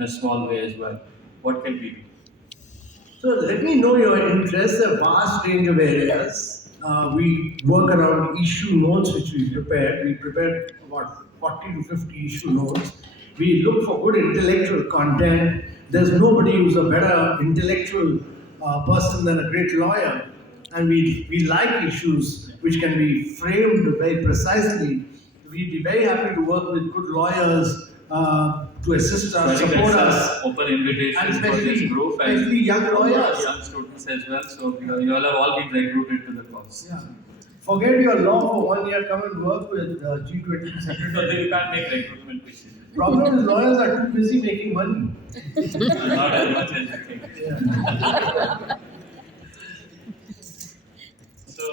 in a small way as well. What can we do? So let me know your interests, a vast range of areas. We work around issue notes which we prepared. We prepared about 40 to 50 issue notes. We look for good intellectual content. There's nobody who's a better intellectual person than a great lawyer. And we like issues which can be framed very precisely. We'd be very happy to work with good lawyers to assist So I us, think support that's us. an open invitation And for this group and especially young lawyers. young students as well. So you all have all been recruited to the cause. Yeah. Forget your law for 1 year, come and work with G20 So secretary. you can't make recruitment decisions. Problem is lawyers are too busy making money. Not as much as you think. Yeah. So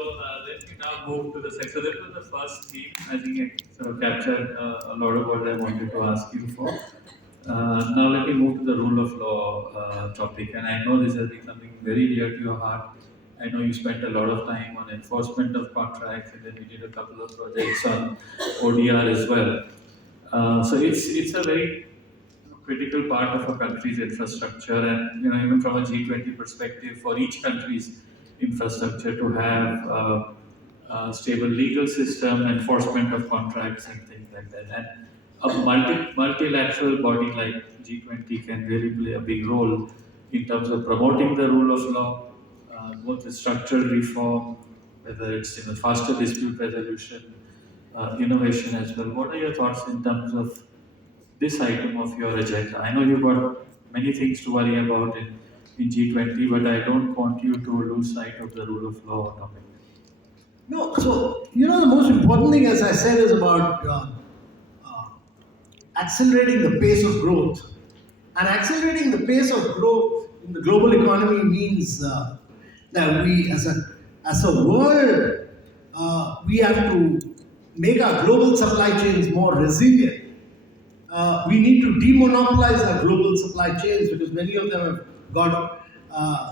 let me now move to the second. So that was the first theme. I think it sort of captured a lot of what I wanted to ask you for. Now let me move to the rule of law topic. And I know this has been something very dear to your heart. I know you spent a lot of time on enforcement of contracts, and then we did a couple of projects on ODR as well. So it's a very critical part of a country's infrastructure, and even from a G20 perspective, for each country's infrastructure to have a stable legal system, enforcement of contracts, and things like that. And a multilateral body like G20 can really play a big role in terms of promoting the rule of law, both the structural reform, whether it's faster dispute resolution, innovation as well. What are your thoughts in terms of this item of your agenda? I know you've got many things to worry about in G20, but I don't want you to lose sight of the rule of law topic. No, so the most important thing, as I said, is about accelerating the pace of growth. And accelerating the pace of growth in the global economy means that we, as a world, we have to make our global supply chains more resilient. We need to demonopolize our global supply chains because many of them have got,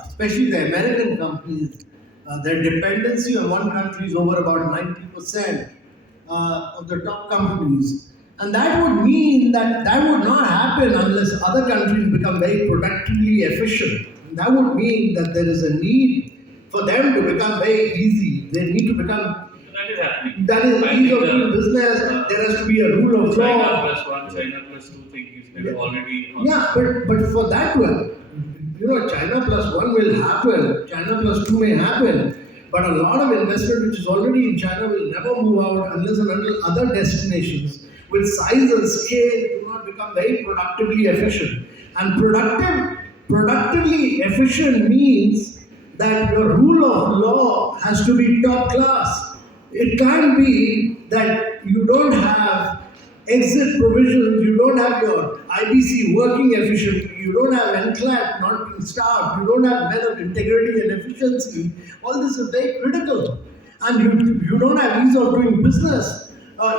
especially the American companies, their dependency on one country is over about 90% of the top companies. And that would mean that would not happen unless other countries become very productively efficient. And that would mean that there is a need for them to become very easy. They need to become. That is happening. That is ease of doing business. There has to be a rule of China law. plus one, China plus two thing is kind of already on. Yeah, but for that to China plus one will happen. China plus two may happen. But a lot of investment which is already in China will never move out unless and until other destinations with size and scale do not become very productively efficient. And productively efficient means that your rule of law has to be top class. It can't be that you don't have exit provisions, you don't have your IBC working efficiently, you don't have NCLAT not being staffed, you don't have men of integrity and efficiency. All this is very critical. And you don't have ease of doing business.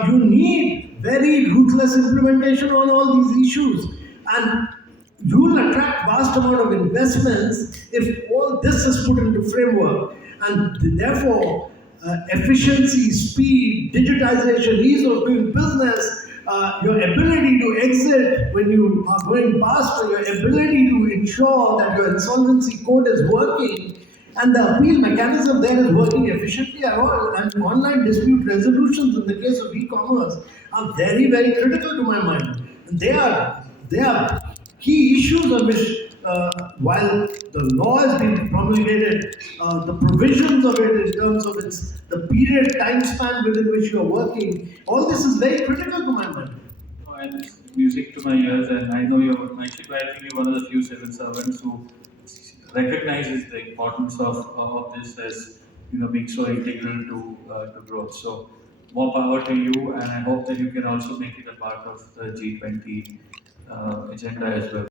You need very ruthless implementation on all these issues. And you will attract vast amount of investments if all this is put into framework. And therefore, efficiency, speed, digitization, ease of doing business, your ability to exit when you are going past, or your ability to ensure that your insolvency code is working and the appeal mechanism there is working efficiently at all, and online dispute resolutions in the case of e-commerce are very, very critical to my mind. And they are key issues on which, while the law has been promulgated, the provisions of it in terms of the period, time span within which you are working, all this is very critical to my mind. And it's music to my ears, and I know I think you're one of the few civil servants who recognizes the importance of this as being so integral to growth. So more power to you, and I hope that you can also make it a part of the G20 agenda as well.